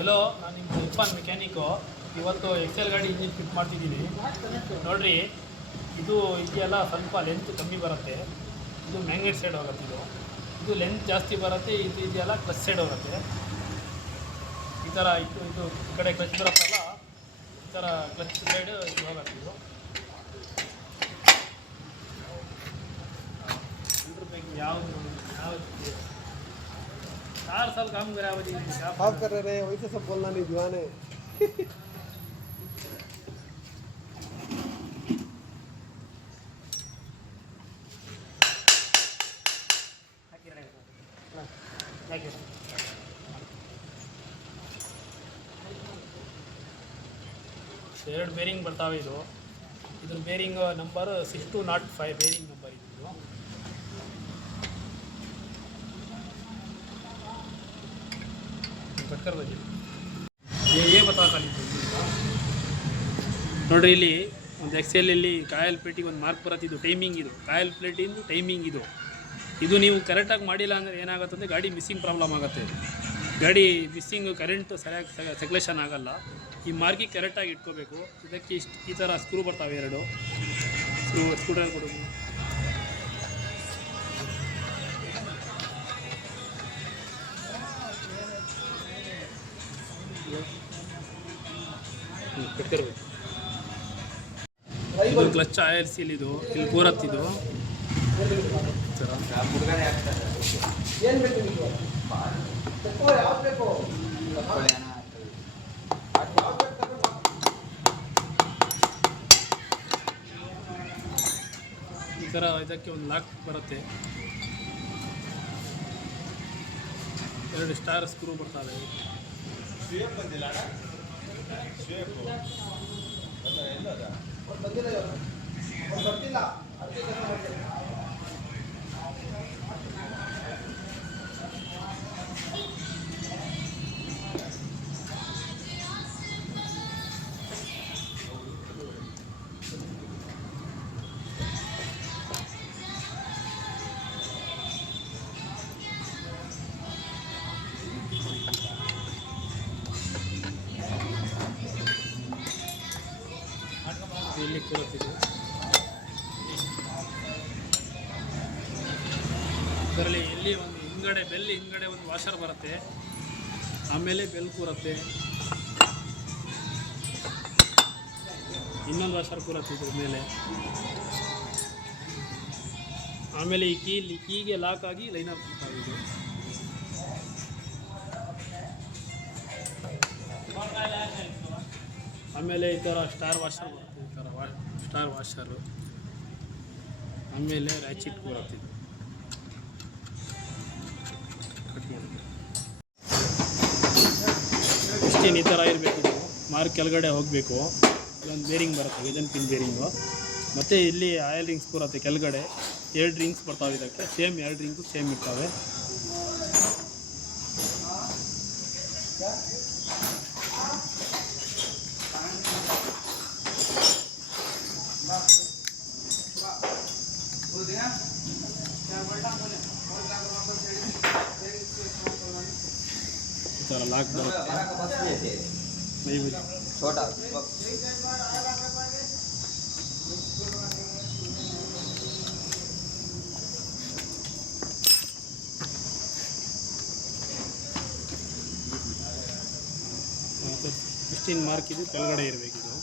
ಎಲ್ಲೋ ನಾನು ನಿಮ್ಮ ಇರ್ಫಾನ್ ಮೆಕ್ಯಾನಿಕ್ಕು. ಇವತ್ತು ಎಕ್ಸೆಲ್ ಗಾಡಿ ಇಂಜಿನ್ ಫಿಟ್ ಮಾಡ್ತಿದ್ದೀನಿ. ನೋಡಿರಿ, ಇದು ಇದೆಯಲ್ಲ ಸ್ವಲ್ಪ ಲೆಂತ್ ಕಮ್ಮಿ ಬರುತ್ತೆ. ಇದು ಮ್ಯಾಗ್ನೆಟ್ ಸೈಡ್ ಹೋಗುತ್ತೆ. ಇದು ಲೆಂತ್ ಜಾಸ್ತಿ ಬರುತ್ತೆ. ಇದು ಇದೆಯಲ್ಲ ಕ್ಲಚ್ ಸೈಡ್ ಹೋಗುತ್ತೆ. ಈ ಥರ ಇದು ಈ ಕಡೆ ಕ್ಲಚ್ ಬರುತ್ತಲ್ಲ, ಈ ಥರ ಕ್ಲಚ್ ಸೈಡ್ ಇದು ಹೋಗುತ್ತೆ. ಇದು ಯಾವುದು चार साल काम करा मुझे। आप कर रहे हैं वैसे सब बोलना नहीं दीवाने। ಎರಡು ಬೇರಿಂಗ್ ಬರ್ತಾವೆ. ಇದ್ರ ಬೇರಿಂಗ್ ನಂಬರ್ 6205 ಬೇರಿಂಗ್ ನಂಬರ್ ಇದು. कटकर बजे ये बता खाली ನೋಡ್ರಿ, ಇಲ್ಲಿ ಒಂದು ಎಕ್ಸೆಲಲ್ಲಿ ಕಾಯಲ್ ಪ್ಲೇಟಿಗೆ ಒಂದು ಮಾರ್ಕ್ ಬರುತ್ತೆ. ಇದು ಟೈಮಿಂಗ್. ಇದು ಕಾಯಲ್ ಪ್ಲೇಟಿಂದು ಟೈಮಿಂಗ್. ಇದು ನೀವು ಕರೆಕ್ಟಾಗಿ ಮಾಡಿಲ್ಲ ಅಂದರೆ ಏನಾಗುತ್ತೆ ಅಂದರೆ ಗಾಡಿ ಮಿಸ್ಸಿಂಗ್ ಪ್ರಾಬ್ಲಮ್ ಆಗುತ್ತೆ. ಗಾಡಿ ಮಿಸ್ಸಿಂಗ್ ಕರೆಂಟ್ ಸರಿಯಾಗಿ ಸರ್ಕ್ಯುಲೇಷನ್ ಆಗಲ್ಲ. ಈ ಮಾರ್ಕಿಗೆ ಕರೆಕ್ಟಾಗಿ ಇಟ್ಕೋಬೇಕು. ಇದಕ್ಕೆ ಈ ಥರ ಸ್ಕ್ರೂ ಬರ್ತಾವೆ. ಎರಡು ಸ್ಕ್ರೂ ಡ್ರೈವರ್ ಕೊಡೋದು. ಇದು ಕ್ಲಚ್ ಆಯರ್ ಸೀಲ್. ಇದು ಇಲ್ಲಿ ಕೂರತ್ತಿದು. ಈ ಥರ ಇದಕ್ಕೆ ಒಂದು ಲಾಕ್ ಬರುತ್ತೆ. ಎರಡು ಸ್ಟಾರ್ ಸ್ಕ್ರೂ ಬರ್ತವೆ. ಇಲ್ಲಿ ಕೂರುತ್ತಿದೆ. ಇದರಲ್ಲಿ ಇಲ್ಲಿ ಒಂದು ಹಿಂದ್ಗಡೆ ಒಂದು ವಾಷರ್ ಬರುತ್ತೆ. ಆಮೇಲೆ ಬೆಲ್ ಕೂರುತ್ತೆ. ಇನ್ನೊಂದು ವಾಷರ್ ಕೂರುತ್ತೆ ಇದ್ರ ಮೇಲೆ. ಆಮೇಲೆ ಈ ಕೀಗೆ ಲಾಕ್ ಆಗಿ ಲೈನ್ ಅಪ್ ಆಗಿದೆ. ಆಮೇಲೆ ಈ ಥರ ಸ್ಟಾರ್ ವಾಷರ್ ಬರುತ್ತೆ. ಈ ಥರ ಸ್ಟಾರ್ ವಾಷರು. ಆಮೇಲೆ ರ್ಯಾಚಿಟ್ ಬರುತ್ತೆ. ಪಿಸ್ಟಿನ್ ಈ ಥರ ಇರಬೇಕು. ಮಾರ್ಕ್ ಕೆಳಗಡೆ ಹೋಗಬೇಕು. ಇಲ್ಲೊಂದು ಬೇರಿಂಗ್ ಬರುತ್ತೆ, ಗಜನ್ ಪಿನ್ ಬೇರಿಂಗು. ಮತ್ತು ಇಲ್ಲಿ ಆಯಿಲ್ ರಿಂಗ್ಸ್ ಬರುತ್ತೆ ಕೆಳಗಡೆ. 2 ರಿಂಗ್ಸ್ ಬರ್ತಾವೆ ಇದಕ್ಕೆ. ಸೇಮ್ 2 ರಿಂಗ್ಸು ಸೇಮ್ ಇರ್ತವೆ. ಈ ಥರ ಲಾಕ್ ಬರುತ್ತೆ. ಪಿಸ್ಟಿನ್ ಮಾರ್ಕ್ ಇದು ಕೆಳಗಡೆ ಇರಬೇಕು. ಇದು